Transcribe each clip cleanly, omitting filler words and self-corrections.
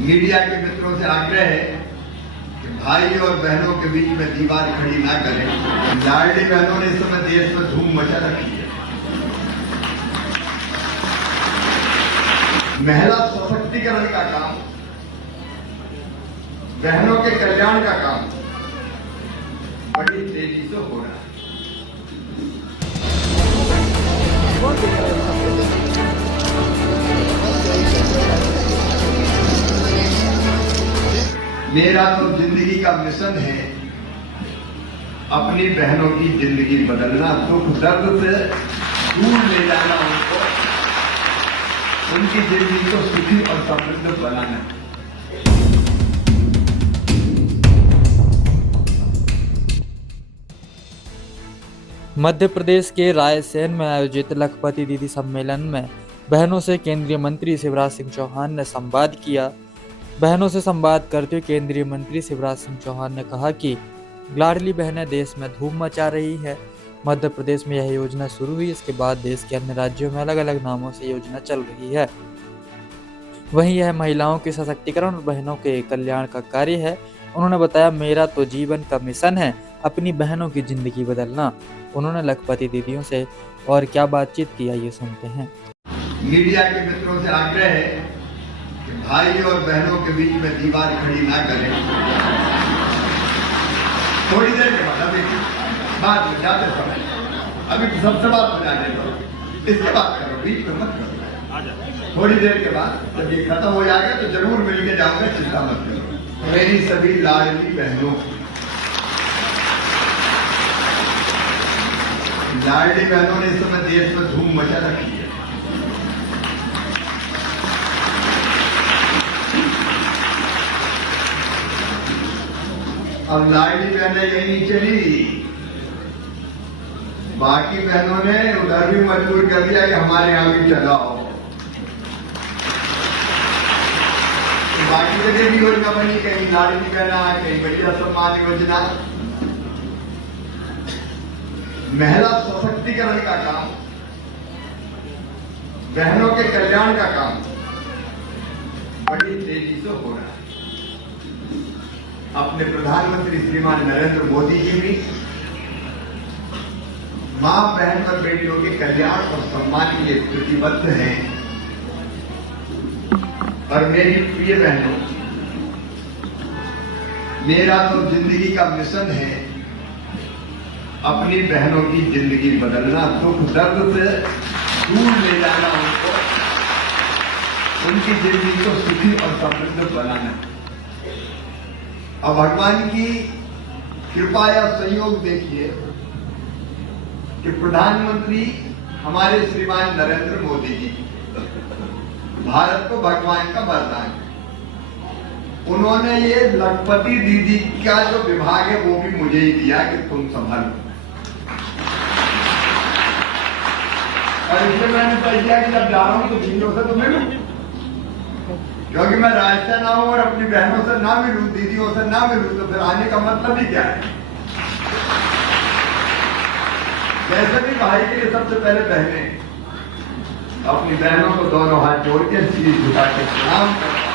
Media के मित्रों से आग्रह है कि भाई और बहनों के बीच में दीवार खड़ी ना करें। लाडली बहनों ने इस समय देश में धूम मचा रखी है। महिला सशक्तिकरण का काम, बहनों के कल्याण का काम बड़ी तेजी से हो रहा है। मेरा तो जिंदगी का मिशन है अपनी बहनों की जिंदगी बदलना, दुख दर्द से दूर ले जाना, उनकी जिंदगी को सुखी और समृद्ध बनाना। मध्य प्रदेश के रायसेन में आयोजित लखपति दीदी सम्मेलन में बहनों से केंद्रीय मंत्री शिवराज सिंह चौहान ने संवाद किया। बहनों से संवाद करते हुए केंद्रीय मंत्री शिवराज सिंह चौहान ने कहा कि लाडली बहनें देश में धूम मचा रही है। मध्य प्रदेश में यह योजना शुरू हुई, इसके बाद देश के अन्य राज्यों में अलग अलग नामों से योजना चल रही है। वहीं यह महिलाओं के सशक्तिकरण और बहनों के कल्याण का कार्य है। उन्होंने बताया, मेरा तो जीवन का मिशन है अपनी बहनों की जिंदगी बदलना। उन्होंने लखपति दीदियों से और क्या बातचीत की, आइए सुनते हैं। मीडिया के मित्रों से आग्रह है कि भाई और बहनों के बीच में दीवार खड़ी ना करें। थोड़ी देर के बाद अभी बात में जाते समय अभी सबसे बात हो जाने दो, इसके बात करो, बीच में मत करो। थोड़ी देर के बाद जब ये खत्म हो जाएगा तो जरूर मिलके जाऊंगा, चिंता मत करो। मेरी सभी लाडली बहनों, लाडली बहनों ने इस समय देश में धूम मचा रखी है। अब लाडली बहनें यही चली, बाकी बहनों ने उधर भी मजबूर कर दिया कि हमारे यहां भी चलाओ। तो बाकी जगह भी योजना बनी, कहीं लाडली बहना, कहीं बढ़िया सम्मान योजना। महिला सशक्तिकरण का काम, बहनों के कल्याण का काम बड़ी तेजी से हो रहा है। अपने प्रधानमंत्री श्रीमान नरेंद्र मोदी जी भी मां, बहन और बेटियों के कल्याण और सम्मान के लिए प्रतिबद्ध हैं। और मेरी प्रिय बहनों, मेरा तो जिंदगी का मिशन है अपनी बहनों की जिंदगी बदलना, दुख दर्द से दूर ले जाना, उनकी जिंदगी को सुखी और समृद्ध बनाना। अब भगवान की कृपा या संयोग देखिए कि प्रधानमंत्री हमारे श्रीमान नरेंद्र मोदी जी, भारत को भगवान का वरदान, उन्होंने ये लखपति दीदी का जो विभाग है वो भी मुझे ही दिया कि तुम संभालो। और इसलिए मैंने तय किया कि जब जा रहा हूं तो दीदियों से तो मिलूं, क्योंकि मैं राजस्थान आऊं और अपनी बहनों से ना मिलूं, दीदियों से ना मिलूं, तो फिर आने का मतलब ही क्या है। वैसे भी भाई के लिए सबसे पहले बहनें, अपनी बहनों को दोनों हाथ जोड़ के सिर झुका के प्रणाम करता।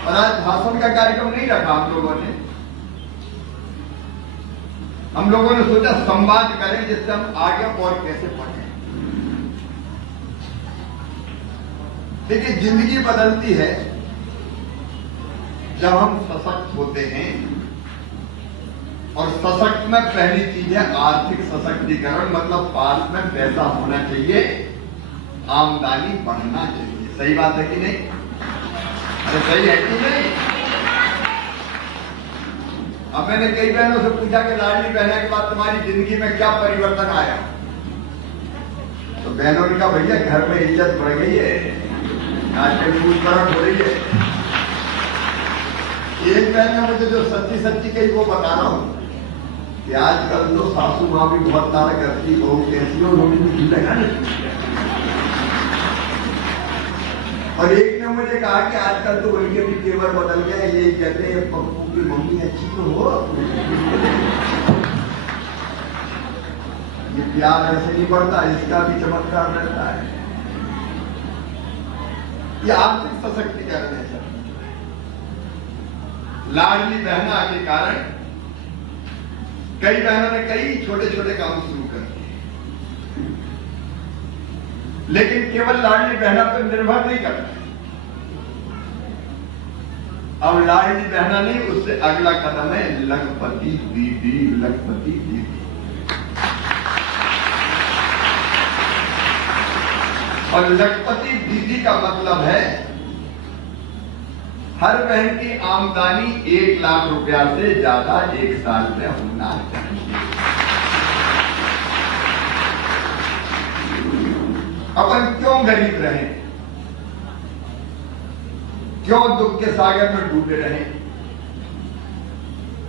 और आज भाषण का कार्यक्रम नहीं रखा हम लोगों ने सोचा संवाद करें जिससे हम आगे और कैसे बढ़े। देखिए, जिंदगी बदलती है जब हम सशक्त होते हैं, और सशक्त में पहली चीज है आर्थिक सशक्तिकरण, मतलब पास में पैसा होना चाहिए, आमदनी बढ़ना चाहिए। सही बात है कि नहीं? अरे सही है कि नहीं? अब मैंने कई बहनों से पूछा कि लाडली बहना के बाद तुम्हारी जिंदगी में क्या परिवर्तन आया, तो बहनों ने कहा, भैया घर में इज्जत बढ़ गई है, आजकल पूछपरछ हो रही है। एक बहन ने मुझे जो सच्ची सच्ची कही वो बता रहा हूं कि आजकल तो सासू मां भी बहुत तार करती, बहू कैसी हो, उन्होंने लगाने। और एक ने मुझे कहा कि आजकल तो उनके भी तेवर बदल गए, ये कहते हैं पप्पू की मम्मी अच्छी तो हो। ये प्यार ऐसे नहीं बढ़ता, इसका भी चमत्कार रहता है। ये आर्थिक सशक्तिकरण है सर। लाडली बहना के कारण कई बहनों ने कई छोटे छोटे काम शुरू कर दिए, लेकिन केवल लाडली बहना पर निर्भर नहीं करता। अब लाडली बहना नहीं, उससे अगला कदम है लखपति दीदी। लखपति दीदी और लखपति दीदी का मतलब है हर बहन की आमदनी 1 लाख रुपया से ज्यादा 1 साल में होना चाहिए। अपन क्यों गरीब रहे, क्यों दुख के सागर में डूबे रहे?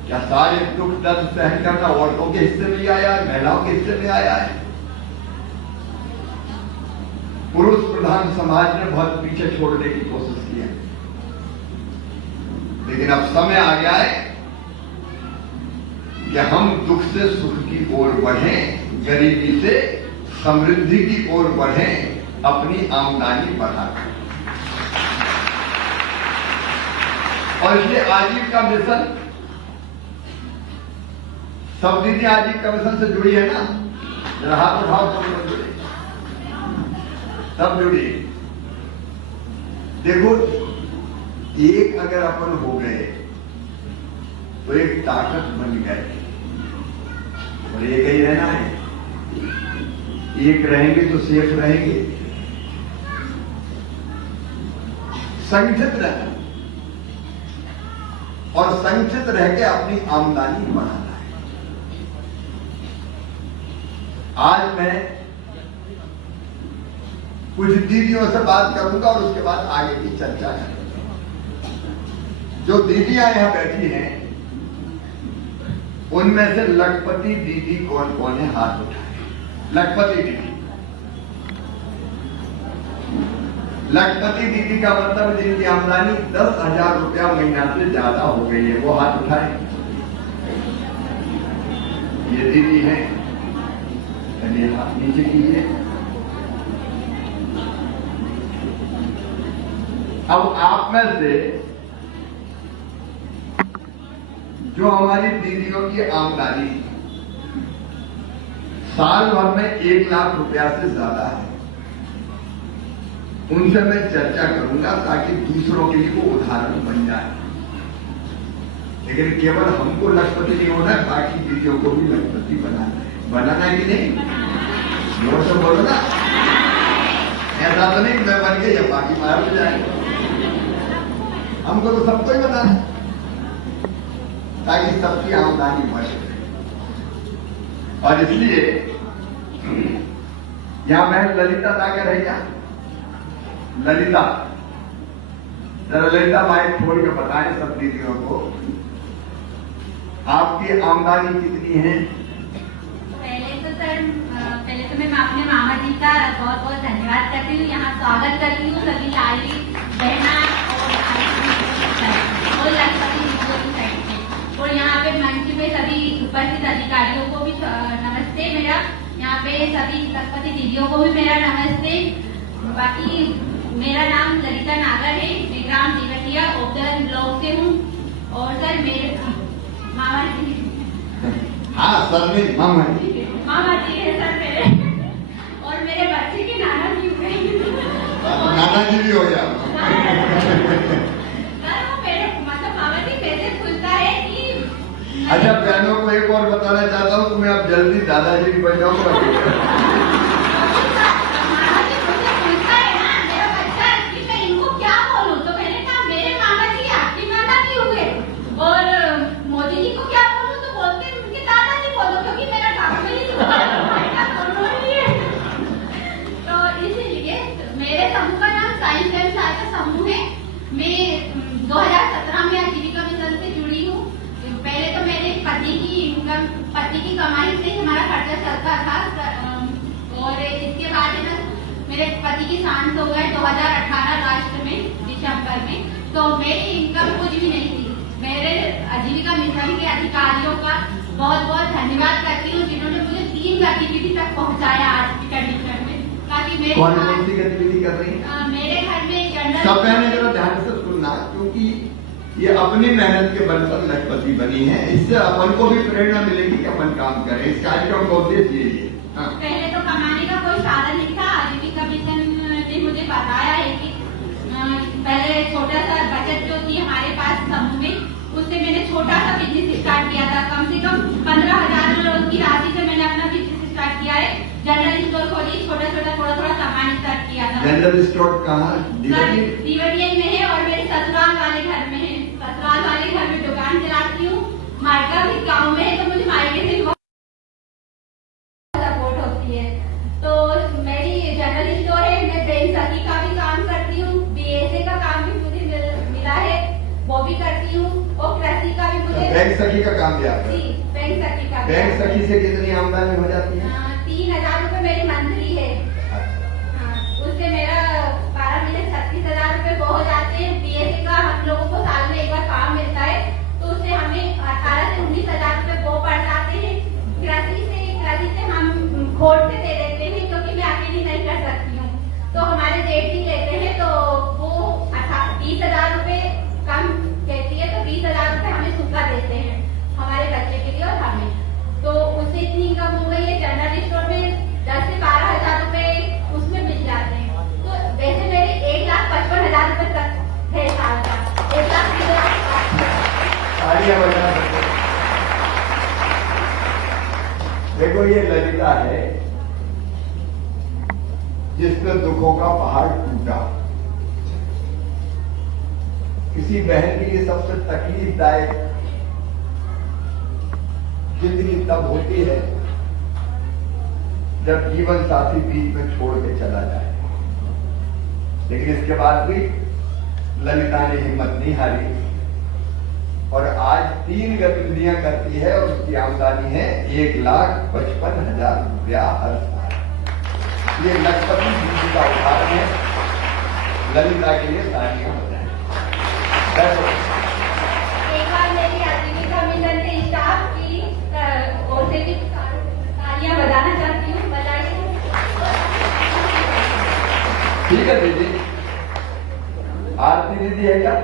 क्या सारे दुख दर्द सहन करना औरतों के हिस्से में आया है, महिलाओं के हिस्से में आया है? पुरुष प्रधान समाज ने बहुत पीछे छोड़ने की कोशिश की है, लेकिन अब समय आ गया है कि हम दुख से सुख की ओर बढ़ें, गरीबी से समृद्धि की ओर बढ़ें, अपनी आमदनी बढ़ाकर। और इसलिए आजीविका मिशन, सब दीदी आजीविका मिशन से जुड़ी है ना? जरा हाथ उठाओ, सब जुड़े, सब जुड़ी। देखो, एक अगर अपन हो गए तो एक ताकत बन गए, और एक ही रहना है। एक रहेंगे तो सेफ रहेंगे। संगठित रहना और संगठित रह के अपनी आमदनी बढ़ाना है। आज मैं कुछ दीदियों से बात करूंगा और उसके बाद आगे की चर्चा करूंगा। जो दीदियां यहां बैठी हैं, उनमें से लखपति दीदी कौन कौन है? हाथ उठाए। लखपति दीदी, लखपति दीदी का मतलब जिनकी आमदनी 10,000 रुपया महीना से ज्यादा हो गई है, वो हाथ उठाए। ये दीदी है, चलिए हाथ नीचे कीजिए। अब आप में से जो हमारी दीदियों की आमदनी साल भर में 1 लाख रुपया से ज्यादा है, उनसे मैं चर्चा करूंगा ताकि दूसरों के लिए वो उदाहरण बन जाए। लेकिन केवल हमको लखपति नहीं होना है, बाकी दीदियों को भी लखपति बनाना है। बनाना है कि नहीं? जोर से बोलो ना। ऐसा तो नहीं मैं बन गई या बाकी बाहर हो जाएंगे। हमको तो सबको ही बनाना है ताकि सबकी आमदनी बढ़े। और इसलिए यहां बहन ललिता नागर है क्या? ललिता, जरा ललिता माइक खोल के बताएं सब दीदियों को, आपकी आमदनी कितनी है? पहले तो मैं अपने मामा जी का बहुत बहुत धन्यवाद करती हूँ, यहाँ स्वागत करती हूँ सभी आई बहना और लखपति दीदियों की साइड से। और यहाँ पे मंच पे सभी उपस्थित अधिकारियों को भी नमस्ते मेरा, यहाँ पे सभी लखपति दीदियों को भी मेरा नमस्ते। बाकी मेरा नाम ललिता नागर है, मैं ग्राम देवटिया ओबदन ब्लॉक से हूँ। और सर मेरे मामा जी, हाँ सर में मामा जी है सर मेरे, और मेरे बच्चे के नाना जी हुए। नाना जी भी हो जाओ। सर वो मेरे मतलब मामा जी कैसे पूछता है कि अच्छा, बहनों को एक और बताना चाहता हूँ, तुम्हें अब जल्दी दादाजी भी बन जाऊंगा। और मोदी जी को क्या बोलूं तो बोलते हैं उनके दादाजी बोलो, क्योंकि मेरा ठाकुर जी तो इसीलिए मेरे समूह का नाम साइंस एवं सहायता समूह है। मैं 2017 में आजीविका मिशन से जुड़ी हूँ। पहले तो मेरे पति की कमाई से हमारा खर्चा चलता था, और इसके बाद है ना मेरे पति की सांस हो गए 2018 लास्ट में दिसंबर में, तो मेरी इनकम कुछ भी नहीं थी। मेरे आजीविका मिशन के अधिकारियों का बहुत बहुत धन्यवाद करती हूँ, जिन्होंने मुझे 3 गतिविधि तक पहुँचाया आज की कंडीशन में, ताकि मेरे कौन सी गतिविधि कर रही हैं? मेरे घर में जनरल सब बहनें जरा ध्यान से सुनना, क्योंकि ये अपनी मेहनत के बल पर लखपति बनी है। इससे अपन को भी प्रेरणा मिलेगी कि अपन काम करें। इस कार्यक्रम का उद्देश्य यही है। हाँ। पहले तो कमाने का कोई साधन नहीं था। आजीविका मिशन ने मुझे बताया है कि पहले छोटा सा बचत जो थी हमारे पास समूह में, उससे मैंने छोटा सा बिजनेस स्टार्ट किया था। कम से कम 15,000 की राशि से मैंने अपना बिजनेस स्टार्ट किया है। जनरल स्टोर खोली, छोटा छोटा थोड़ा थोड़ा सामान स्टार्ट किया था। जनरल स्टोर कहाँ? दीवरिया में है और मेरे ससुराल वाले घर में है। ससुराल वाले घर में दुकान चलाती हूँ। मायका भी गाँव में है, तो मुझे मायके से सपोर्ट होती है। तो मेरी जनरल स्टोर है। मैं बैंक सखी का भी काम करती हूँ। बीएसए का काम भी मुझे मिला है, वो भी करती हूँ। और कृषि का भी मुझे। बैंक सखी का काम भी आपका? जी, बैंक सखी का। बैंक सखी से कितनी आमदनी हो जाती है? 3,000 रुपए मेरी मंथली है। हाँ, उससे मेरा 12 महीने 36,000 रुपए वो हो जाते हैं। बीएसए का हम लोगों को साल में एक बार काम मिलता है, तो उससे हमें 18 से 19,000 रुपए वो पड़ जाते हैं। कृषि से हम खोट से दे देते हैं, क्योंकि मैं अकेली नहीं कर सकती हूँ। तो हमारे जेठ ही लेते हैं, तो वो 20,000 रुपए कम कहती है, तो 20,000 रुपए हमें सूखा देते हैं हमारे बच्चे के लिए और हमें। तो उससे इतनी इनकम हो गई है। जनरल स्टोर में 10 से 12,000 रुपए उसमें मिल जाते हैं। तो वैसे मेरे 1,55,000 रुपए तक है साल का। 1,00,000। देखो, ये ललिता है जिसने दुखों का पहाड़ टूटा। किसी बहन के लिए सबसे तकलीफदायक जिंदगी तब होती है जब जीवन साथी बीच में छोड़ के चला जाए। लेकिन इसके बाद भी ललिता ने हिम्मत नहीं हारी और आज 3 गतिविधियां करती है और उसकी आमदनी है 1,55,000 रुपया हर साल। ये लखपति जी का उदाहरण है। ललिता के लिए तालियां हो जाए। एक बार मेरी आजीविका मिशन के स्टाफ की ओर से भी तालियां बजाना चाहती हूँ। बजाइए। ठीक है दीदी। आरती दीदी है क्या?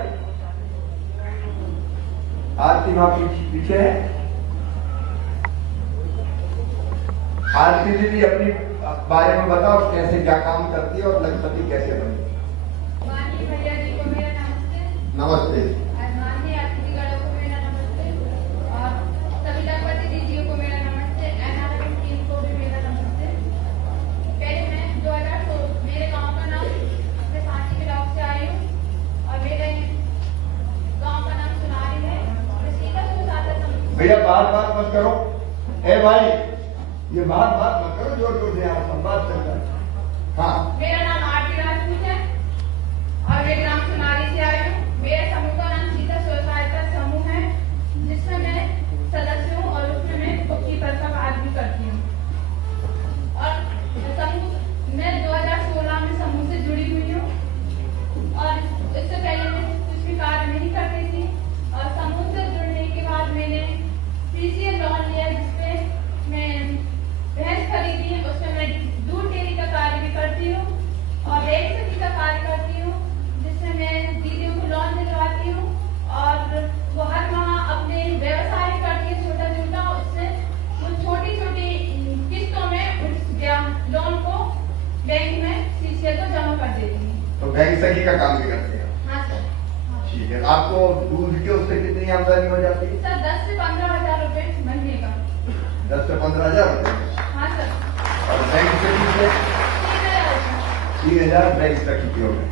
आरती वहां पीछे है। आरती दीदी अपनी बारे में बताओ, कैसे क्या काम करती है और लखपति कैसे बनी? माननीय भैया जी को मेरा नमस्ते। नमस्ते। माननीय अतिथिगणों को मेरा नमस्ते और सभी लखपति दीदियों को मेरा नमस्ते। एनआरएम टीम को भी मेरा नमस्ते। पहले मैं 2016 मेरे गांव का नाम मैं सांची ब्लॉक से आई हूँ और मेरे गांव का नाम सुनारी है। मैं सीधा भैया बात मत करो। ए भाई, ये बात मत करो, जोर जोर से यहाँ संवाद चल रहा है। हाँ, मेरा नाम आरती राजपूत है और मैं ग्राम सुनारी से आई हूँ। मेरे समूह का नाम सीता स्वसहायता समूह है, जिसमें मैं सदस्य हूँ और उसमें मैं पक्षी पर का कार्य भी करती हूँ। और समूह मैं 2016 में समूह से जुड़ी हुई हूँ और इससे पहले मैं कुछ भी कार्य नहीं करती थी। और समूह से जुड़ने के बाद मैंने पीसीएल लोन लिया, जिसपे मैं भैंस खरीदी है। उसमें मैं दूध डेयरी का कार्य भी करती हूँ और रेल सखी का कार्य करती हूँ, जिसमें मैं दीदियों को लोन दिलवाती हूँ और वो हर माह अपने व्यवसाय करती है छोटा छोटा। उससे वो छोटी छोटी किस्तों में उस लोन को बैंक में सीसीएल को जमा कर देती है। तो बैंक सखी का काम भी करते हैं? हाँ सर। ठीक है। आपको दूध के उससे कितनी आमदनी हो जाती है? सर 10 से 15,000 रुपए महीने का। 10 से 15,000 रुपए। हाँ सर। और बैंक सखी से 3,000 बैंक सखी की हो गई।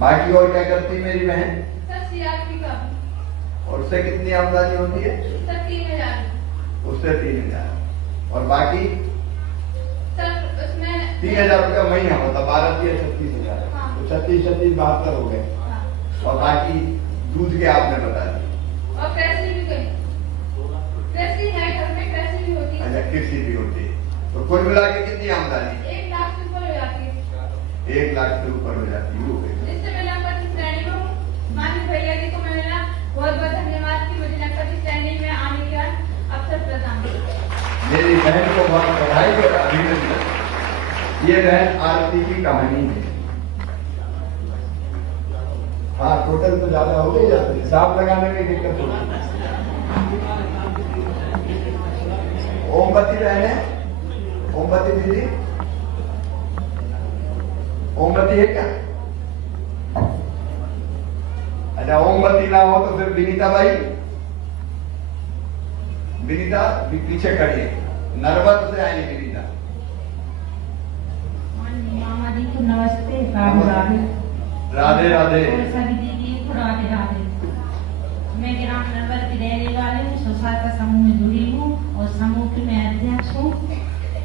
बाकी और क्या करती है मेरी बहन? सर सीआरपी का। और उससे कितनी आमदनी होती है? सर 3,000। उससे 3,000। और बाकी सर उसमें 3,000 रुपया महीना होता, 12 या 36,000। हाँ। तो 36, 72 हो गए। हाँ। और बाकी दूध के आपने बता दी। और कृषि भी गई। कृषि है, घर में कृषि भी होती है। अच्छा, कृषि भी होती है। तो कुल मिला के कितनी आमदनी? 1 लाख से ऊपर हो जाती है। 1 लाख से ऊपर हो जाती है। जिससे मैं लखपति श्रेणी में हूँ। माननीय भैया जी को मेरा बहुत बहुत धन्यवाद कि मुझे लखपति श्रेणी में आने का अवसर प्रदान किया। मेरी बहन को बहुत बधाई और अभिनंदन। ये बहन आरती की कहानी है। हाँ टोटल तो ज्यादा हो गई जाते हैं, हिसाब लगाने में दिक्कत होती है। ओमवती बहने, ओमवती दीदी, ओमवती है क्या? अच्छा ओमवती ना हो तो फिर विनीता भाई, विनीता भी पीछे खड़ी है, नर्मद से आई विनीता। मामा जी को नमस्ते, राधे राधे। राधे राधे। और सभी दीदी को राधे राधे। मैं ग्राम नंबर की रहने वाली हूँ, स्वसहायता समूह में जुड़ी हूँ और समूह की मैं अध्यक्ष हूँ।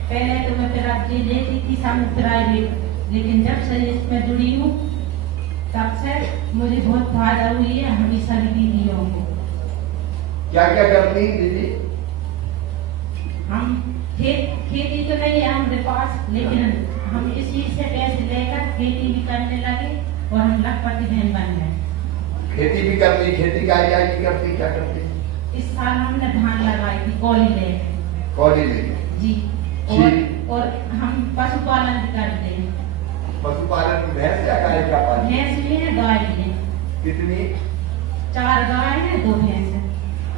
पहले तो मैं प्राइवेट लेती थी, समूह प्राइवेट, लेकिन जब से इसमें जुड़ी हूँ तब से मुझे बहुत फायदा हुई है हमें सभी दीदियों को। क्या क्या करती हैं दीदी? हम खेती तो नहीं है हमारे पास, लेकिन हम इसी से पैसे लेकर खेती भी करने लगे और हम लखपति बहन बन गए। खेती भी करती, खेती का क्या की करती, क्या करती? इस साल हमने धान लगाई थी कौली लेके। कौली लेके जी। और हम पशुपालन भी करते हैं। पशुपालन में भैंस या गाय का पालन? भैंस भी है, गाय भी है। कितनी? 4 गाय है, 2 भैंस है।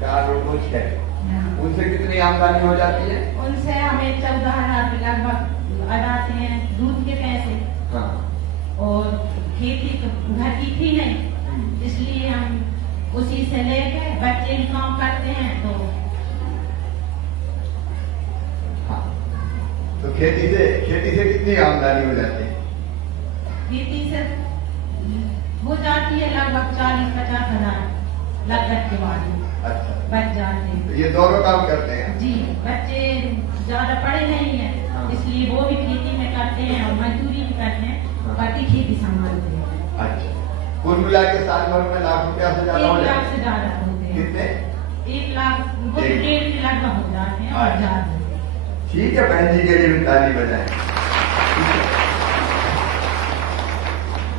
4 और 2 6। हाँ। उनसे कितनी आमदनी हो जाती है? उनसे हमें 14,000 के लगभग अदाते हैं दूध के पैसे। हाँ। और खेती तो घर की थी नहीं, इसलिए हम उसी से लेके बच्चे भी काम करते हैं। तो हाँ। तो खेती से कितनी आमदनी हो जाती है? खेती से हो जाती है लगभग 40-50 हजार लागत के बाद अच्छा। बच जाते हैं। तो ये दोनों काम करते हैं? जी। बच्चे ज्यादा पढ़े नहीं है, हाँ। इसलिए वो भी खेती में करते हैं और मजदूरी भी करते हैं। हाँ। पति खेती संभालते हैं। अच्छा। कुल मिला के साल भर में लाख रुपया से ज्यादा हो 1 लाख जाते से ज्यादा होते हैं। कितने? 1 लाख वो 1 1.5 के लगभग हो जाते हैं और अच्छा। ज्यादा। ठीक है, बहन जी के लिए भी ताली बजाएं।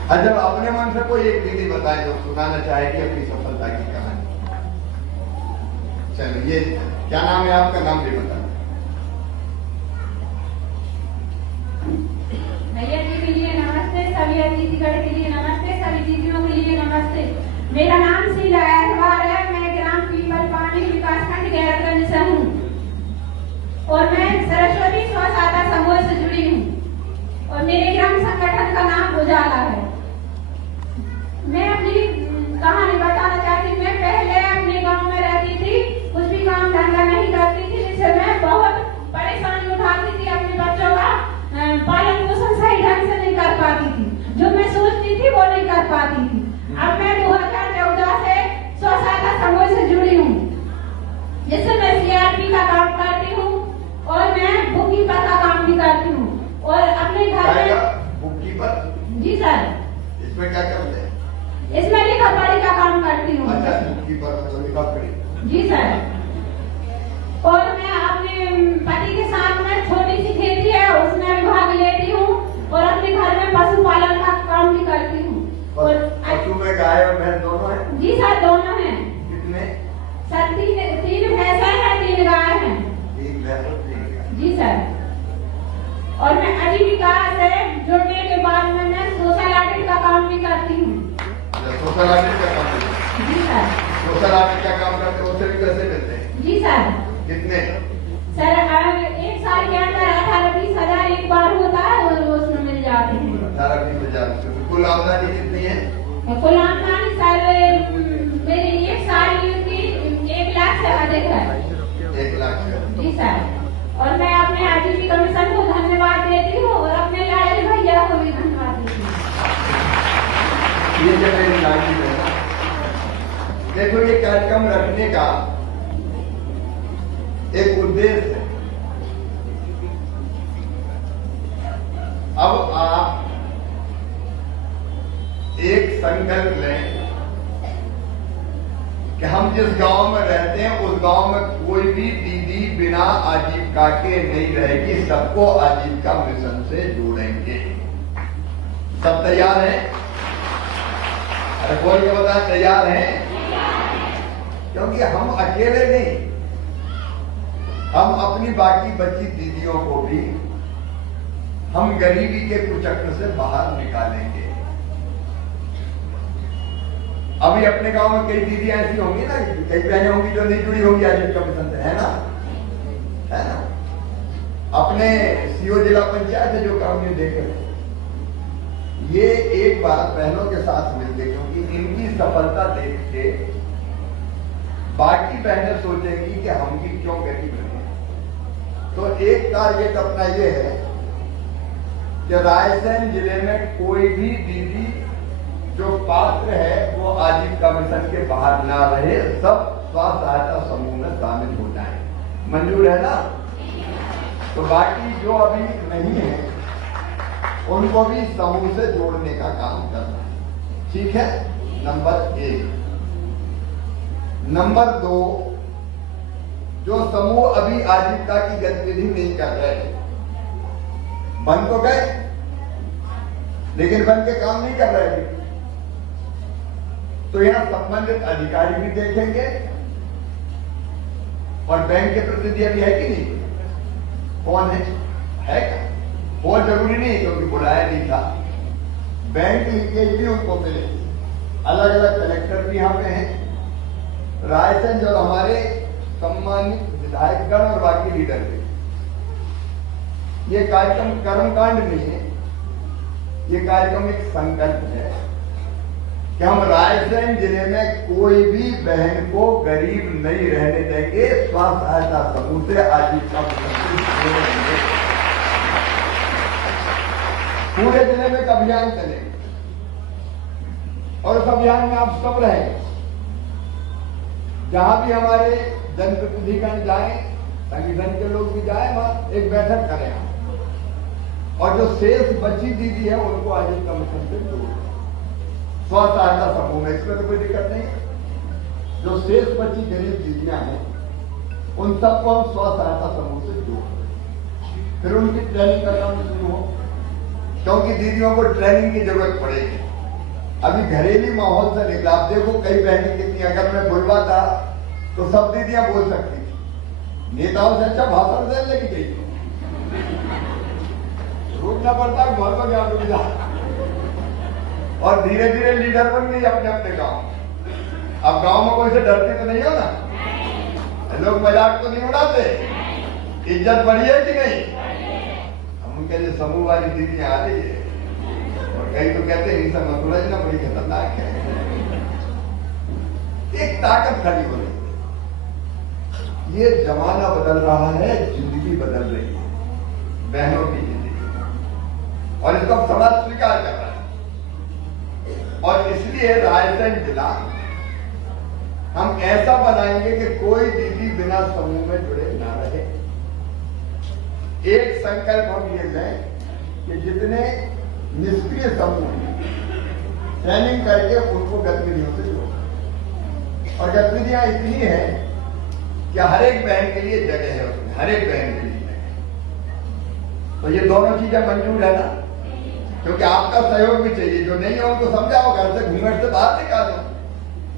अच्छा अपने मन से कोई एक विधि बताएं जो सुनाना चाहेगी अपनी सफलता की कहानी। चलो ये क्या नाम है आपका? नाम भी बताना। भैया जी के लिए नमस्ते, सभी अतिथिगण के लिए नमस्ते, सभी दीदियों के लिए नमस्ते। मेरा नाम शीला ऐतवार है, मैं ग्राम पीपल पानी विकासखंड गैरतगंज से हूँ और मैं सरस्वती स्वसहायता समूह से जुड़ी हूँ और मेरे ग्राम संगठन का नाम उजाला है। मैं अपनी कहानी बताना चाहती हूँ। मैं पहले अपने गांव में रहती थी, कुछ भी काम धंधा नहीं करती थी, जिससे मैं बहुत परेशानी उठाती थी। अपने बच्चों का पालन पोषण सही ढंग से नहीं कर पाती थी, जो मैं सोचती थी वो नहीं कर पाती थी। अब मैं 2014 से स्वसहायता समूह से जुड़ी हूँ, जिससे मैं CRP का काम करती हूँ और मैं बुक कीपर का काम भी करती हूँ और अपने घर में बुक कीपर? जी सर। इसमें क्या करते हैं? इसमें लिखा पढ़ी का काम करती हूँ। अच्छा, बुक कीपर मतलब लिखा पढ़ी। जी सर। और मैं अपने पति के साथ में छोटी सी खेती है उसमें भाग लेती हूँ और अपने घर में पशुपालन का काम भी करती हूँ। और पशु में गाय और भैंस दोनों है? जी सर, दोनों हैं। कितने? सर 3 भैंस हैं, 3 गाय हैं। 3 भैंस और 3 गाय। जी सर। और मैं आजीविका से जुड़ने के बाद में मैं सोशल ऑडिट का काम भी करती हूँ। सोशल ऑडिट का काम करते हैं? जी सर। सोशल ऑडिट का काम करते हैं, उससे भी पैसे मिलते हैं? जी सर। कितने? सर 1 साल के अंदर 18-20 हजार एक बार होता है और उसमें मिल जाते हैं। 18-20 हजार। कुल आमदनी कितनी है? कुल आमदनी सर मेरी 1 साल की 1 लाख से अधिक है। 1 लाख से? जी सर। और मैं अपने आजीविका मिशन को धन्यवाद देती हूँ और अपने लाडले भैया को भी धन्यवाद देती हूँ। ये जो मेरी लाडली है ना, देखो ये कार्यक्रम रखने का एक उद्देश्य है। अब आप एक संकल्प लें कि हम जिस गांव में रहते हैं उस गांव में कोई भी दीदी बिना आजीविका के नहीं रहेगी, सबको आजीविका मिशन से जोड़ेंगे। सब तैयार हैं? अरे बोल के बता, तैयार हैं? क्योंकि हम अकेले नहीं, हम अपनी बाकी बची दीदियों को भी हम गरीबी के कुचक्र से बाहर निकालेंगे। अभी अपने गांव में कई दीदियां ऐसी होंगी ना, कई बहनें होंगी जो नहीं जुड़ी होंगी आजीविका मिशन से, है ना? अपने सीओ जिला पंचायत है जो काम ये देखे, ये एक बार बहनों के साथ मिलते, क्योंकि इनकी सफलता देख के बाकी बहनें सोचेंगी कि हम भी क्यों गरीब हैं। तो एक टारगेट अपना ये है कि रायसेन जिले में कोई भी दीदी जो पात्र है वो आजीविका मिशन के बाहर ना रहे, सब स्वयं सहायता समूह में शामिल हो जाए। मंजूर है ना? तो बाकी जो अभी नहीं है उनको भी समूह से जोड़ने का काम करना है, ठीक है? नंबर 1। नंबर 2, जो समूह अभी आजीविका की गतिविधि नहीं कर रहे, बन तो गए लेकिन बन के काम नहीं कर रहे अभी, तो यहां संबंधित अधिकारी भी देखेंगे और बैंक के प्रतिनिधि अभी है कि नहीं, कौन है क्या? बहुत जरूरी नहीं क्योंकि बुलाया नहीं था, बैंक लिंकेज भी उनको मिले, अलग अलग कलेक्टर भी यहाँ पे हैं, रायसेन जो हमारे सम्मानित विधायकगण और बाकी लीडर थे। ये कार्यक्रम कर्मकांड नहीं है, ये कार्यक्रम एक संकल्प है कि हम रायसेन जिले में कोई भी बहन को गरीब नहीं रहने देंगे, स्व सहायता समूह से आजीविका देंगे। पूरे जिले में एक अभियान चलेगा और उस अभियान में आप सब रहेंगे। जहां भी हमारे जनप्रतिनिधिगण जाए, संगठन के लोग भी जाए, वहां एक बैठक करें और जो शेष बची दीदी है उनको आजीविका मिशन से जोड़ें, स्व सहायता समूह में। इसमें तो कोई दिक्कत नहीं। जो शेष बची गरीब दीदियां हैं उन सबको हम स्व सहायता समूह से जोड़ें, फिर उनकी ट्रेनिंग करना शुरू हो, क्योंकि दीदियों को ट्रेनिंग की जरूरत पड़ेगी। अभी घरेलू माहौल से निकला, आप देखो कई बहनें कितनी, अगर मैं बुलवाता तो सब दीदियां बोल सकती थी, नेताओं से अच्छा भाषण दे लेके चाहिए, रुकना पड़ता है घर को, क्या रुक जा। और धीरे धीरे लीडर बन गई अपने अपने गांव। अब गांव में कोई से डरते तो नहीं हो ना, लोग मजाक तो नहीं उड़ाते, इज्जत बढ़ी है कि नहीं? हम उनके जो समूह वाली दीदियां आ रही है और कई तो कहते हैं इनसे मत उलझना, बड़ी खतरनाक है। एक ताकत खड़ी हो रही है। ये जमाना बदल रहा है, जिंदगी बदल रही है, बहनों की जिंदगी, और इसको समाज स्वीकार कर रहा है। और इसलिए रायसेन जिला हम ऐसा बनाएंगे कि कोई दीदी बिना समूह में जुड़े ना रहे। एक संकल्प हम ये लें कि जितने निष्क्रिय समूह ट्रेनिंग करके उनको गतिविधियों से जोड़ें, और गतिविधियां इतनी है कि हर एक बहन के लिए जगह है उसमें, हर एक बहन के लिए जगह। तो ये दोनों चीजें मंजूर है ना? क्योंकि आपका सहयोग भी चाहिए। जो नहीं है उनको समझाओ, घर से घूंघट से बाहर निकालो,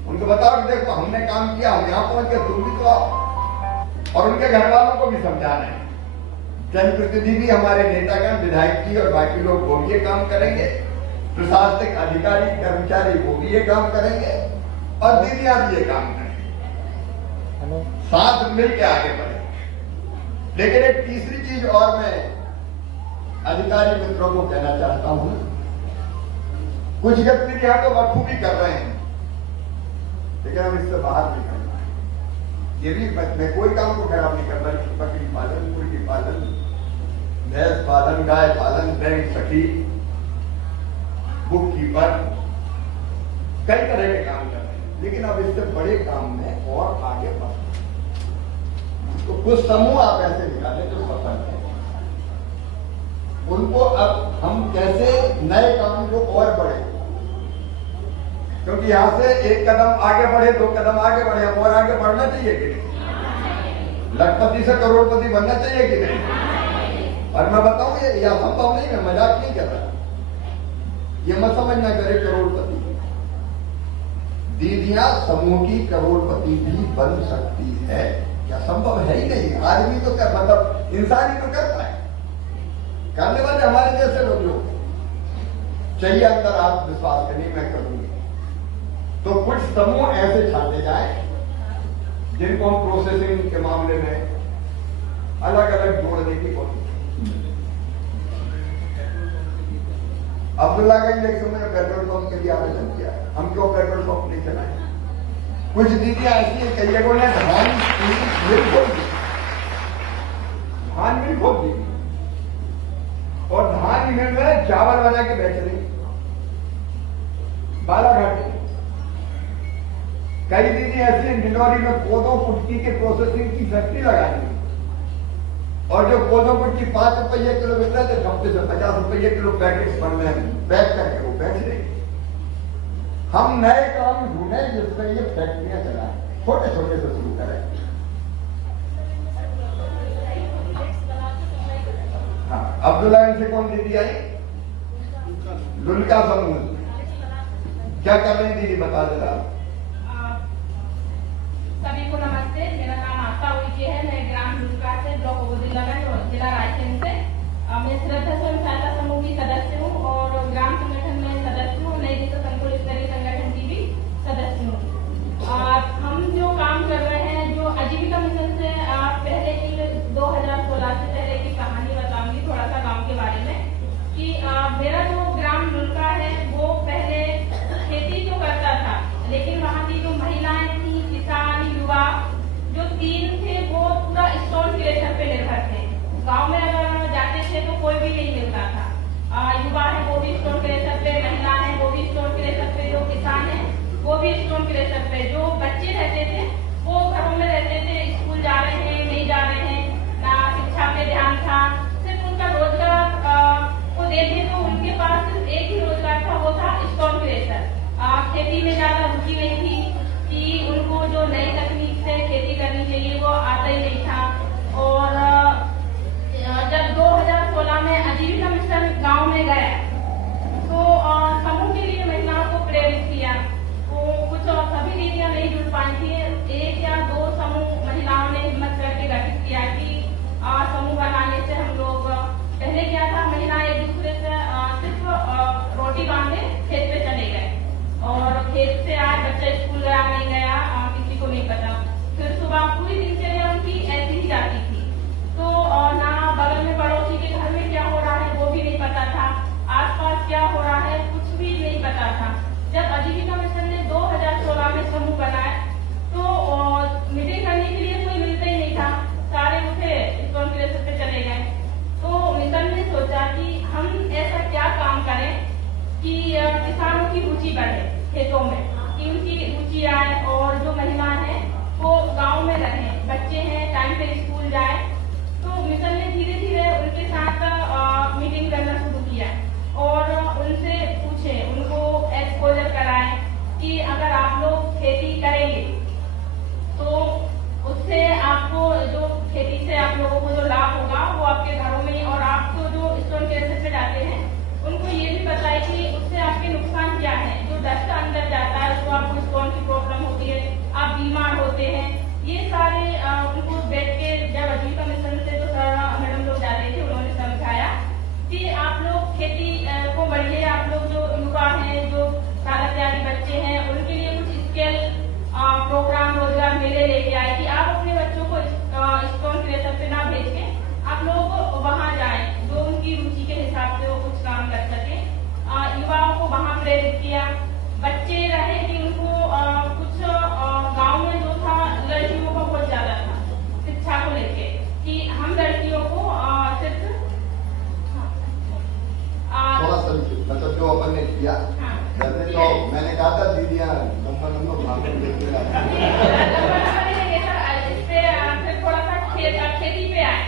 उनको बताओ कि देखो हमने काम किया, हम यहां पहुंच गए, तुम भी तो आओ। और उनके घर वालों को भी समझाना है। जनप्रतिनिधि भी हमारे नेतागण, विधायक जी और बाकी लोग वो भी ये काम करेंगे, प्रशासनिक अधिकारी कर्मचारी वो भी ये काम करेंगे, और दीदियां भी ये काम करेंगे, साथ मिल के आगे बढ़े। लेकिन एक तीसरी चीज और मैं अधिकारी मित्रों को कहना चाहता हूं, कुछ गतिविधियां तो बखूबी कर रहे हैं, लेकिन हम इससे बाहर नहीं करना है। ये भी मैं कोई काम को खराब नहीं कर रहा, बकरी पालन, मुर्गी पालन, भैंस पालन, गाय पालन, बैंक सखी, बुक कीपर, कई तरह के काम कर रहे हैं, लेकिन अब इससे बड़े काम में और आगे बढ़। तो कुछ समूह आप ऐसे निकाले जो सफल है, उनको अब हम कैसे नए काम जो और बढ़े, क्योंकि यहां से एक कदम आगे बढ़े, 2 कदम आगे बढ़े, अब और आगे बढ़ना चाहिए कि नहीं? लखपति से करोड़पति बनना चाहिए कि नहीं? और मैं बताऊं ये असंभव नहीं, मैं मजाक नहीं कर रहा, ये मत समझना करे करोड़पति। दीदियां समूह की करोड़पति भी बन सकती है, क्या संभव है ही नहीं? आदमी तो कर, मतलब इंसान ही तो करता है, करने वाले हमारे जैसे लोग चाहिए अंदर आत्मविश्वास करनी, मैं करूंगी। तो कुछ समूह ऐसे छाटे जाए जिनको हम प्रोसेसिंग के मामले में अलग अलग जोड़ने की कोशिश। अब्दुल्लागंज इलेक्शन में पेट्रोल पंप के लिए आवेदन किया है, हम क्यों पेट्रोल पंप नहीं चलाए? कुछ दीदियां ऐसी है, कई जगहों ने धान मिल खोल दी, धान मिल खोल दी और धान मिल में चावल बना के बेच रही बालाघाट में। कई दीदी ऐसी डिंडोरी में कोदो कुटकी के प्रोसेसिंग की फैक्ट्री लगा दी और जो कोदो कुटकी 5 रुपये किलो मिल रहे थे, हफ्ते से 50 रुपये किलो पैकेट बन रहे हैं, पैक करके वो बेच रहे। हम नए काम ढूंढे जिससे ये फैक्ट्रियां चलाएं, छोटे छोटे से शुरू करें। हाँ, अब्दुल्ला से कौन दीदी आई? लुल्का समूह क्या कर रही दीदी, बता दे रहा। सभी को नमस्ते, मेरा नाम आशा उइके है। मैं ग्राम लुल्का से ब्लॉक ओबुदिल्लागंज और जिला रायसेन से मैं श्रद्धा स्वयं सहायता समूह की सदस्य हूँ और ग्राम संगठन में सदस्य हूँ, नई दिशा संकुल स्तरीय संगठन की भी सदस्य हूँ। हम जो काम कर रहे हैं, जो आजीविका मिशन से पहले की 2016 से पहले की कहानी बताऊंगी थोड़ा सा गाँव के बारे में कि मेरा जो ग्राम लुल्का है वो पहले खेती जो करता था, लेकिन वहाँ की जो महिलाएं थी, किसान, युवा जो 3 थे वो पूरा स्टोन क्रेशर पे निर्भर थे। गांव में अगर जाते थे तो कोई भी नहीं मिलता था। युवा है वो भी स्टोन क्रेशर पे, महिला है वो भी स्टोन क्रेशर पे, जो किसान है वो भी स्टोन क्रेशर पे, जो बच्चे रहते थे वो घरों में रहते थे, स्कूल जा रहे हैं नहीं जा रहे हैं, ना शिक्षा पे ध्यान था, सिर्फ उनका रोजगार को देखे तो उनके पास सिर्फ एक ही रोजगार था, वो था स्टोन क्रेशर। खेती में ज्यादा रुचि नहीं थी कि उनको जो नई तकनीक से खेती करनी चाहिए वो आता ही नहीं था। और जब 2016 में आजीविका मिशन गांव में गया तो समूह के लिए महिलाओं को प्रेरित किया। तो कुछ सभी दीदियां नहीं जुड़ पाई थी, 1 या 2 समूह महिलाओं ने हिम्मत करके गठित किया कि समूह बनाने से हम लोग पहले क्या था, महिला एक दूसरे से सिर्फ रोटी बांधे खेत पे चले गए और खेत से आज बच्चा स्कूल गया नहीं गया किसी को नहीं पता। फिर सुबह पूरी दिनचर्या उनकी ऐसी ही जाती थी, तो ना बगल में पड़ोसी के घर में क्या हो रहा है वो भी नहीं पता था, आसपास क्या हो रहा है कुछ भी नहीं पता था। जब आजीविका मिशन ने 2016 में समूह बनाया तो मीटिंग करने के लिए कोई मिलता ही नहीं था, सारे उठे स्टोन क्रेशर पे चले गए। तो मिशन ने सोचा कि हम ऐसा क्या काम करें कि किसानों की रुचि बढ़े खेतों में, कि उनकी रुचि आए और जो महिलाएं हैं वो गांव में रहें, बच्चे हैं टाइम पे स्कूल जाए। तो मिशन ने धीरे धीरे उनके साथ मीटिंग करना शुरू किया और उनसे पूछे, उनको एक्सपोजर कराएं कि अगर आप लोग खेती करेंगे तो उससे आपको जो खेती से आप लोगों को जो लाभ होगा वो आपके घरों में, और आपको जो स्टोन क्रेशर पे जाते हैं उनको ये भी बताए कि उससे आपके नुकसान क्या है। जो डस्ट अंदर जाता है तो आपको स्टोन की प्रॉब्लम होती है, आप बीमार होते हैं, ये सारे उनको बैठ के जब आजीविका मिशन से जो मैडम लोग जाते थे उन्होंने समझाया कि आप लोग खेती को बढ़िए, आप लोग जो युवा हैं, जो सारा तैयारी बच्चे हैं, उनके लिए कुछ स्किल प्रोग्राम, रोजगार मेले लेके आए कि आप अपने बच्चों को स्टोन क्रेशर पे ना भेज के आप लोग वहाँ जाएं, जो उनकी रुचि के हिसाब से वो कुछ काम कर सके। युवाओं को वहाँ प्रेरित किया, बच्चे रहे कि उनको कुछ गांव में जो था लड़कियों का बहुत ज्यादा था शिक्षा को लेके कि हम लड़कियों को सिर्फ मतलब जो अपन ने किया वैसे तो मैंने कहा था दीदियां नंबर भाग इससे थोड़ा सा खेती पे आए।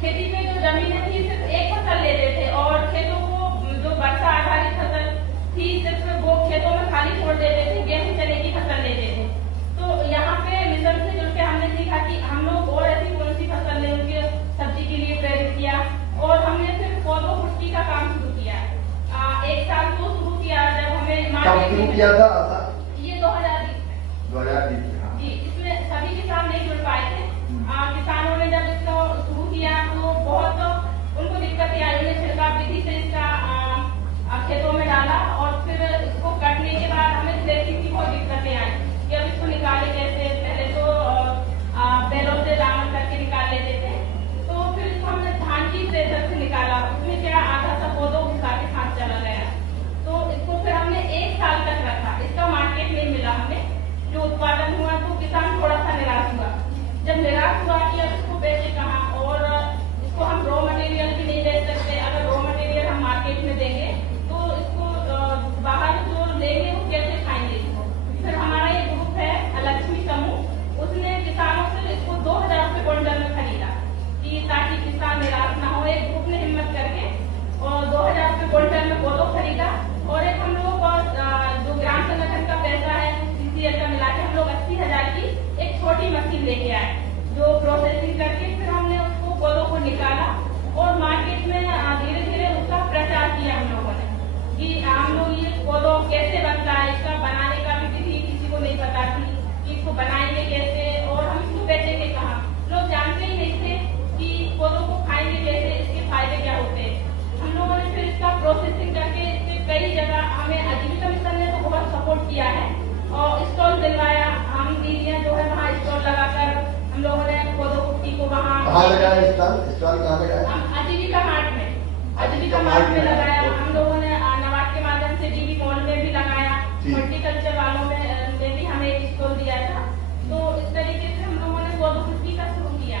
खेती पे जो जमीनें थी सिर्फ एक फसल लेते थे और खेतों को जो वर्षा आधारित फसल थी सिर्फ वो खेतों में खाली छोड़ देते थे, गेहूं चने की फसल लेते थे। तो यहाँ पे मिशन से जुड़ के हमने सीखा कि हम लोग और ऐसी कौन सी फसल लें, उनके सब्जी के लिए प्रेरित किया और हमने फिर पौधों पुष्टि का काम शुरू किया। 1 साल को शुरू किया जब हमें शुरू किया था ये 2020 में जी, इसमें सभी किसान नहीं जुड़ पाए थे। किसानों ने जब इसको शुरू किया तो बहुत उनको दिक्कतें आई, उन्हें छिड़काव विधि से इसका खेतों में डाला और फिर इसको कटने के बाद हमें थ्रेसिंग की बहुत दिक्कतें लेके आए, जो प्रोसेसिंग करके फिर हमने उसको पौधों को निकाला और मार्केट में धीरे धीरे उसका प्रचार किया हम लोगों ने कि हम लोग ये पौधों कैसे बनता है, इसका बनाने का भी विधि किसी को नहीं पता थी कि इसको बनाएंगे कैसे और हम इसको बेचेंगे कहाँ। लोग जानते ही नहीं थे कि पौधों को खाएंगे कैसे, इसके फायदे क्या होते हैं। हम लोगों ने फिर इसका प्रोसेसिंग करके इसके कई जगह हमें आजीविका मिशन ने तो बहुत सपोर्ट किया है और स्टॉल दिलवाया। हम दीदियाँ जो है वहाँ स्टॉल लगाकर हम लोगों ने पौधों कुट्टी को वहाँ कहाँ लगाया स्टॉल कहाँ लगाया? आजीविका मार्ट में, आजीविका मार्ट में लगाया। हम लोगों ने नवाड के माध्यम से डीबी मॉल में भी लगाया, हॉर्टिकल्चर वालों में भी हमें एक स्टॉल दिया था। तो इस तरीके से हम लोगों ने पौधों कुट्टी का शुरू किया।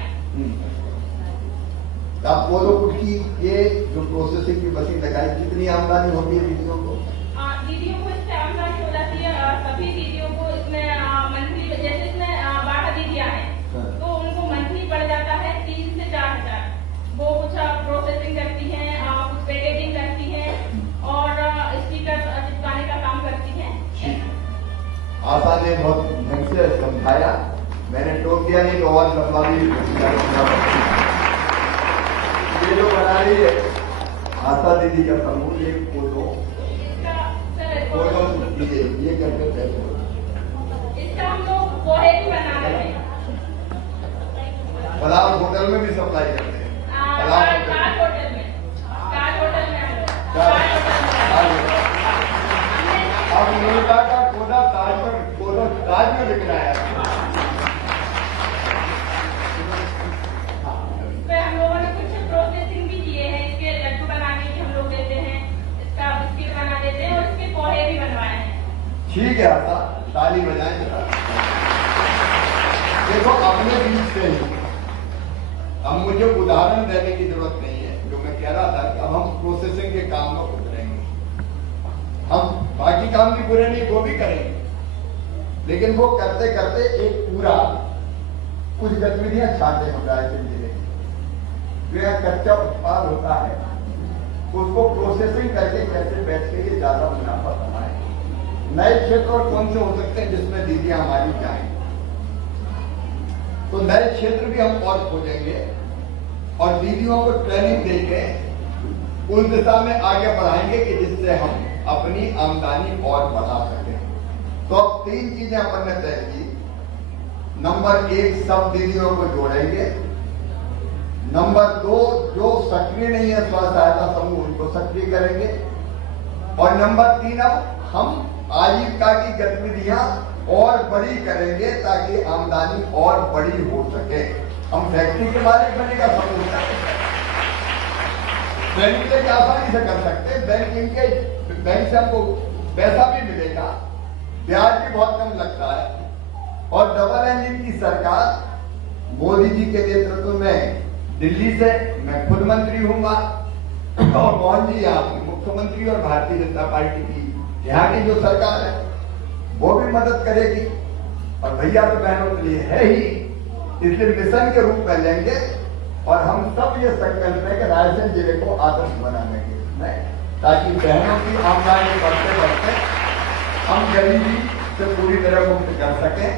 आप पौधों कुट्टी ये जो प्रोसेसिंग की मशीन लगाई, कितनी आमदनी होती है दीदियों को? दीदियों को इससे आमदनी हो जाती है। सभी दीदियों को इसमें मंथली, जैसे इसमें 12 दीदियाँ हैं तो उनको मंथली पड़ जाता है 3 से 4 हजार। वो कुछ प्रोसेसिंग करती हैं, कुछ पैकेजिंग करती हैं और स्टिकर चिपकाने का काम करती हैं। आशा ने बहुत ढंग से समझाया, मैंने टोक दिया नहीं तो और लंबा भी ये जो बना रही है आशा दीदी का समूह, ये पौधों ये करके इसका हम लोग पोहे भी बना रहे हैं। पलाव होटल में भी सप्लाई करते हैं। ताज होटल में अब मुर्गा का कोदा ताज में बिक रहा है। हम लोगों ने कुछ प्रोसेसिंग भी किए हैं, इसके लड्डू बनाने की हम लोग देते हैं, इसका बिस्किट बना देते हैं और इसके पोहे भी बनवाए हैं। ठीक है आशा, ताली बजाएं जरा। देखो अपने बीच से ही अब मुझे उदाहरण देने की जरूरत नहीं है। जो मैं कह रहा था कि अब हम प्रोसेसिंग के काम में उतरेंगे, हम बाकी काम भी पूरे नहीं वो भी करेंगे, लेकिन वो करते करते एक पूरा कुछ गतिविधियां छाटे हम रायसेन जिले की। जो कच्चा उत्पाद होता है उसको प्रोसेसिंग करके कैसे बेच के ये ज्यादा मुनाफा कमाए। नए क्षेत्र और कौन से हो सकते हैं जिसमें दीदियां हमारी जाएं, तो नए क्षेत्र भी हम और खोजेंगे और दीदियों को ट्रेनिंग देके उस दिशा में आगे बढ़ाएंगे कि जिससे हम अपनी आमदनी और बढ़ा सकें। तो अब 3 चीजें अपन ने तय की। नंबर 1, सब दीदियों को जोड़ेंगे। नंबर 2, जो सक्रिय नहीं है स्व सहायता समूह उनको सक्रिय करेंगे। और नंबर 3, अब हम आजीविका की गतिविधियां और बड़ी करेंगे ताकि आमदनी और बड़ी हो सके। हम फैक्ट्री के मालिक बनेगा समूह बैंक से आसानी से कर सकते हैं। बैंक से हमको पैसा भी मिलेगा, ब्याज भी बहुत कम लगता है। और डबल इंजन की सरकार मोदी जी के नेतृत्व में दिल्ली से मैं खुद मंत्री हूंगा और मोहन जी यहाँ मुख्यमंत्री और भारतीय जनता पार्टी की यहाँ की जो सरकार है वो भी मदद करेगी। और भैया तो बहनों के लिए है ही, इसलिए मिशन के रूप में लेंगे और हम सब ये संकल्प है कि रायसेन जिले को आदर्श बना देंगे ताकि बहनों की आमदनी बढ़ते बढ़ते हम गरीबी से पूरी तरह मुक्त कर सकें।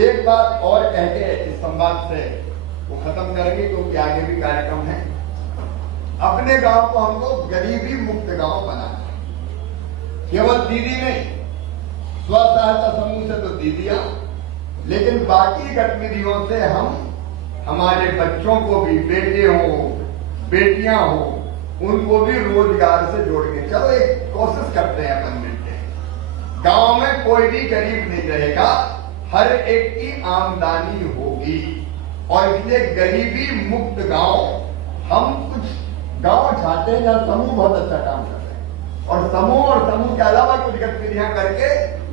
एक बात और कह के इस संवाद से वो खत्म करेंगे क्योंकि आगे भी कार्यक्रम है। अपने गांव को हमको गरीबी मुक्त गांव बनाना है। केवल दीदी नहीं, स्व सहायता समूह से तो दीदियां, लेकिन बाकी गतिविधियों से हम हमारे बच्चों को भी, बेटे हो बेटियां हो, उनको भी रोजगार से जोड़ के चलो एक कोशिश करते हैं अपन मिलकर। गांव में कोई भी गरीब नहीं रहेगा, हर एक की आमदनी होगी और इसलिए गरीबी मुक्त गांव हम कुछ गांव चाहते हैं जहां समूह बहुत अच्छा काम कर रहे हैं और समूह के अलावा कुछ गतिविधियां करके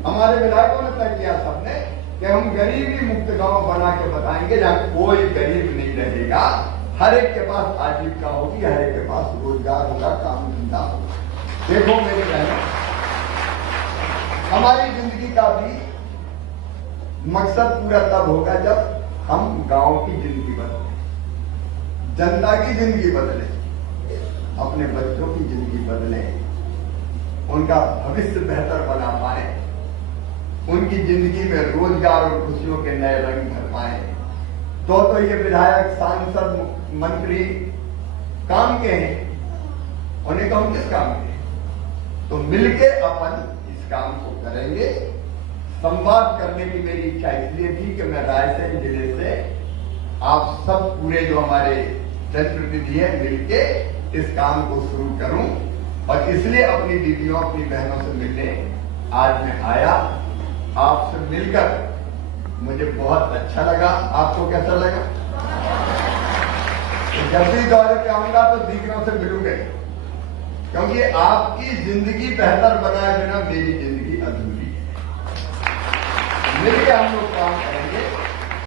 हमारे विधायकों ने तय किया सबने कि हम गरीबी मुक्त गांव बना के बताएंगे जहां कोई गरीब नहीं रहेगा, हर एक के पास आजीविका होगी, हर एक के पास रोजगार होगा, काम धंधा होगा। देखो मेरे बहनों, हमारी जिंदगी का भी मकसद पूरा तब होगा जब हम गांव की जिंदगी बदले, जनता की जिंदगी बदले, अपने बच्चों की जिंदगी बदले, उनका भविष्य बेहतर बना पाए। उनकी जिंदगी में रोजगार और खुशियों के नए रंग भर पाए। तो ये विधायक, सांसद, मंत्री काम के हैं, उन्हें तो हम किस काम के? तो मिलके अपन इस काम को करेंगे। संवाद करने की मेरी इच्छा इसलिए थी कि मैं रायसेन जिले से आप सब पूरे जो हमारे जनप्रतिनिधि है मिलके इस काम को शुरू करूं, और इसलिए अपनी दीदियों, अपनी बहनों से मिलने आज मैं आया। आपसे मिलकर मुझे बहुत अच्छा लगा। आपको कैसा लगा? तो जब भी दौरे पे आऊंगा तो दीदियों से मिलूंगे, क्योंकि आपकी जिंदगी बेहतर बनाए बिना मेरी जिंदगी अधूरी है। मिलकर हम लोग काम करेंगे।